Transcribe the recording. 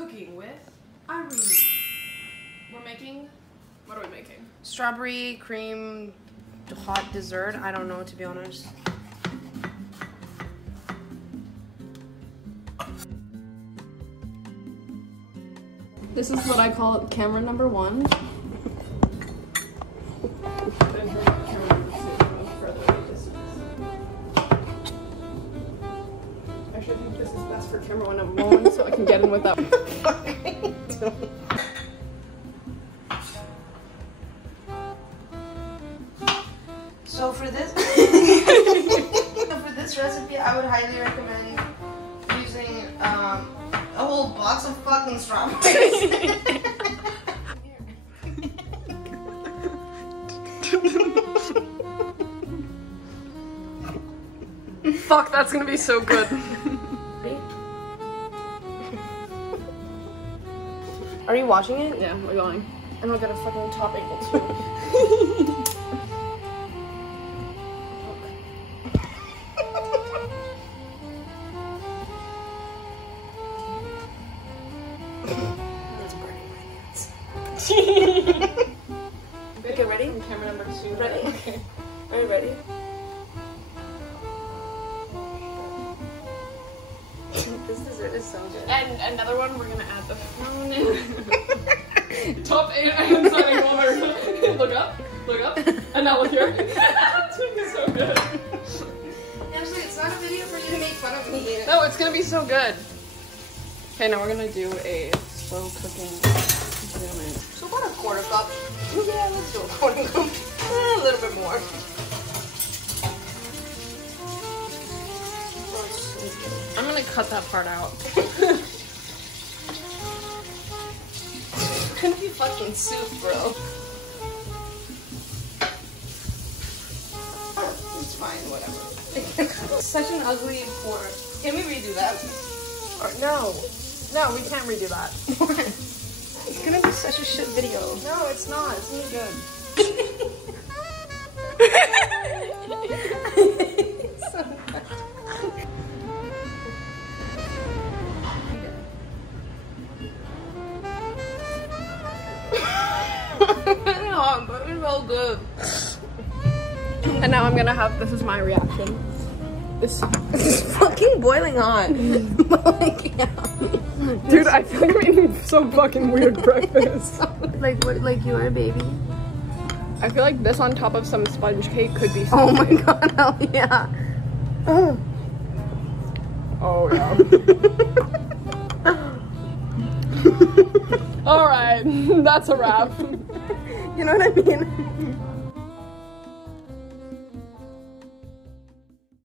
Cooking with Irina. We're making, what are we making? Strawberry cream hot dessert. I don't know, to be honest. This is what I call camera number 1. Actually, I think this is best for camera number 1, so I can get in with that. So for this, recipe, I would highly recommend using a whole box of fucking strawberries. Fuck, that's gonna be so good. Are you watching it? Yeah, we're going. And I'll get a fucking top angle too. It's burning my hands. Okay, ready? Camera number 2. Ready? Okay. Are you ready? This dessert is so good. And another one, we're gonna add the phone in. Top 8 items on a water. Look up, and now look here. It's gonna be so good. Actually, it's not a video for you to make fun of me eating. No, it's gonna be so good. Okay, now we're gonna do a slow cooking experiment. So about a quarter cup. Yeah, let's do a quarter cup. A little bit more. I'm gonna cut that part out. It's gonna be fucking soup, bro. It's fine, whatever. Such an ugly pour. Can we redo that? Or, no, we can't redo that. It's gonna be such a shit video. No, it's not. It's gonna be good. So bad. No, but it's so good. And now I'm gonna have, this is my reaction. This is fucking boiling hot. Like, yeah. Dude, I feel like I'm eating some fucking weird breakfast. Like what? Like you are a baby? I feel like this on top of some sponge cake could be. Oh my god! Hell yeah! Oh yeah. All right, that's a wrap. You know what I mean?